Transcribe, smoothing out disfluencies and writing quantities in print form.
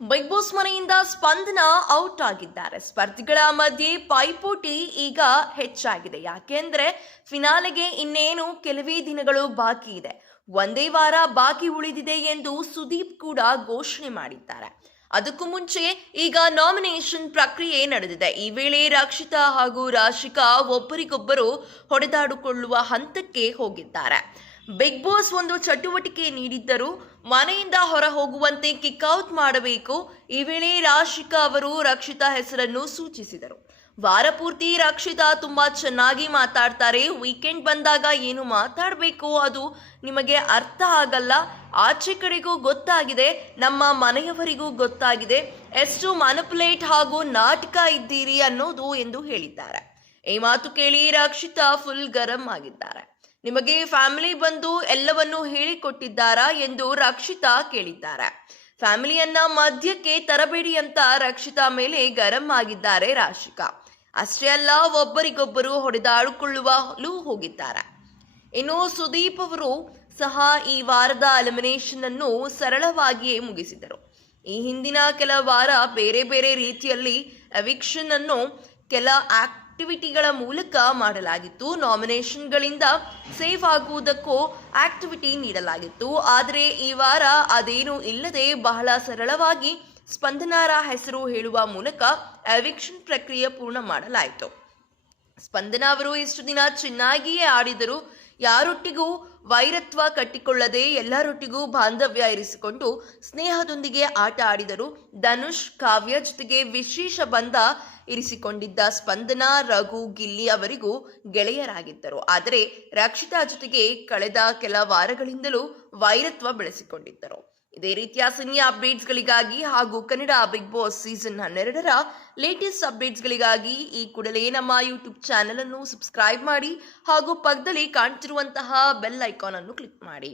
Big boss ಮನೆಯಿಂದ ಸ್ಪಂದನ out ಆಗಿದ್ದಾರೆ. ಸ್ಪರ್ಧಿಗಳ ಮಧ್ಯೆ ಪೈಪೋಟಿ ಈಗ ಹೆಚ್ಚಾಗಿದೆ. ಯಾಕೆಂದ್ರೆ ಫಿನಾಲೆಗೆ ಇನ್ನೇನು ಕೆಲವೇ ದಿನಗಳು ಬಾಕಿ ಇದೆ. ಒಂದೇ ವಾರ ಬಾಕಿ ಉಳಿದಿದೆ ಎಂದು ಸುದೀಪ್ ಕೂಡ ಘೋಷಣೆ ಮಾಡಿದ್ದಾರೆ. ಅದಕ್ಕೂ ಮುಂಚೆ ಈಗ ನಾಮಿನೇಷನ್ ಪ್ರಕ್ರಿಯೆ ನಡೆದಿದೆ. ಈ ವೇಳೆ ರಕ್ಷಿತಾ ಹಾಗೂ ರಾಶಿಕಾ ಒಬ್ಬರಿಗೊಬ್ಬರು ಹೊಡೆದಾಡಿಕೊಳ್ಳುವ ಹಂತಕ್ಕೆ ಹೋಗಿದ್ದಾರೆ. ಬಿಗ್ ಬಾಸ್ ಒಂದು ಚಟುವಟಿಕೆ ನೀಡಿದ್ದರು. ಮನೆಯಿಂದ ಹೊರ ಹೋಗುವಂತೆ ಕಿಕ್ಔಟ್ ಮಾಡಬೇಕು. ಈ ವೇಳೆ ರಾಶಿಕಾ ಅವರು ರಕ್ಷಿತಾ ಹೆಸರನ್ನು ಸೂಚಿಸಿದರು. ವಾರ ಪೂರ್ತಿ ರಕ್ಷಿತಾ ತುಂಬಾ ಚೆನ್ನಾಗಿ ಮಾತಾಡ್ತಾರೆ. ವೀಕೆಂಡ್ ಬಂದಾಗ ಏನು ಮಾತಾಡಬೇಕು ಅದು ನಿಮಗೆ ಅರ್ಥ ಆಗಲ್ಲ. ಆಚೆ ಕಡೆಗೂ ಗೊತ್ತಾಗಿದೆ, ನಮ್ಮ ಮನೆಯವರಿಗೂ ಗೊತ್ತಾಗಿದೆ ಎಷ್ಟು ಮನಿಪುಲೇಟ್ ಹಾಗೂ ನಾಟಕ ಇದ್ದೀರಿ ಅನ್ನೋದು ಎಂದು ಹೇಳಿದ್ದಾರೆ. ಈ ಮಾತು ಕೇಳಿ ರಕ್ಷಿತಾ ಫುಲ್ ಗರಂ ಆಗಿದ್ದಾರೆ. ನಿಮಗೆ ಫ್ಯಾಮಿಲಿ ಬಂದು ಎಲ್ಲವನ್ನೂ ಹೇಳಿಕೊಟ್ಟಿದ್ದಾರಾ ಎಂದು ರಕ್ಷಿತಾ ಕೇಳಿದ್ದಾರೆ. ಫ್ಯಾಮಿಲಿಯನ್ನ ಮಧ್ಯಕ್ಕೆ ತರಬೇಡಿ ಅಂತ ರಕ್ಷಿತಾ ಮೇಲೆ ಗರಂ ಆಗಿದ್ದಾರೆ ರಾಶಿಕಾ. ಅಷ್ಟೇ ಅಲ್ಲ, ಒಬ್ಬರಿಗೊಬ್ಬರು ಹೊಡೆದಾಡಿಕೊಳ್ಳಲು ಹೋಗಿದ್ದಾರೆ. ಇನ್ನು ಸುದೀಪ್ ಅವರು ಸಹ ಈ ವಾರದ ಎಲಿಮಿನೇಷನ್ ಅನ್ನು ಸರಳವಾಗಿಯೇ ಮುಗಿಸಿದರು. ಈ ಹಿಂದಿನ ಕೆಲ ವಾರ ಬೇರೆ ಬೇರೆ ರೀತಿಯಲ್ಲಿ ಎವಿಕ್ಷನ್ ಅನ್ನು ಕೆಲ ಆಕ್ಟಿವಿಟಿಗಳ ಮೂಲಕ ಮಾಡಲಾಗಿತ್ತು. ನಾಮಿನೇಷನ್ಗಳಿಂದ ಸೇಫ್ ಆಗುವುದಕ್ಕೂ ಆಕ್ಟಿವಿಟಿ ನೀಡಲಾಗಿತ್ತು. ಆದರೆ ಈ ವಾರ ಅದೇನೂ ಇಲ್ಲದೆ ಬಹಳ ಸರಳವಾಗಿ ಸ್ಪಂದನಾರ ಹೆಸರು ಹೇಳುವ ಮೂಲಕ ಎವಿಕ್ಷನ್ ಪ್ರಕ್ರಿಯೆ ಪೂರ್ಣ ಮಾಡಲಾಯಿತು. ಸ್ಪಂದನಾ ಅವರು ಇಷ್ಟು ದಿನ ಚೆನ್ನಾಗಿಯೇ ಆಡಿದರು. ಯಾರೊಟ್ಟಿಗೂ ವೈರತ್ವ ಕಟ್ಟಿಕೊಳ್ಳದೆ ಎಲ್ಲರೊಟ್ಟಿಗೂ ಬಾಂಧವ್ಯ ಇರಿಸಿಕೊಂಡು ಸ್ನೇಹದೊಂದಿಗೆ ಆಟ ಆಡಿದರು. ಧನುಷ್, ಕಾವ್ಯ ಜೊತೆಗೆ ವಿಶೇಷ ಬಂಧ ಇರಿಸಿಕೊಂಡಿದ್ದ ಸ್ಪಂದನಾ, ರಘು, ಗಿಲ್ಲಿ ಅವರಿಗೂ ಗೆಳೆಯರಾಗಿದ್ದರು. ಆದರೆ ರಕ್ಷಿತಾ ಜೊತೆಗೆ ಕಳೆದ ಕೆಲ ವಾರಗಳಿಂದಲೂ ವೈರತ್ವ ಬೆಳೆಸಿಕೊಂಡಿದ್ದರು. ಇದೇ ರೀತಿಯ ಸಿನಿ ಅಪ್ಡೇಟ್ಸ್ಗಳಿಗಾಗಿ ಹಾಗೂ ಕನ್ನಡ ಬಿಗ್ ಬಾಸ್ ಸೀಸನ್ 12ರ ಲೇಟೆಸ್ಟ್ ಅಪ್ಡೇಟ್ಸ್ಗಳಿಗಾಗಿ ಈ ಕೂಡಲೇ ನಮ್ಮ ಯೂಟ್ಯೂಬ್ ಚಾನೆಲ್ ಅನ್ನು ಸಬ್ಸ್ಕ್ರೈಬ್ ಮಾಡಿ ಹಾಗೂ ಪಕ್ಕದಲ್ಲಿ ಕಾಣ್ತಿರುವಂತಹ ಬೆಲ್ ಐಕಾನ್ ಅನ್ನು ಕ್ಲಿಕ್ ಮಾಡಿ.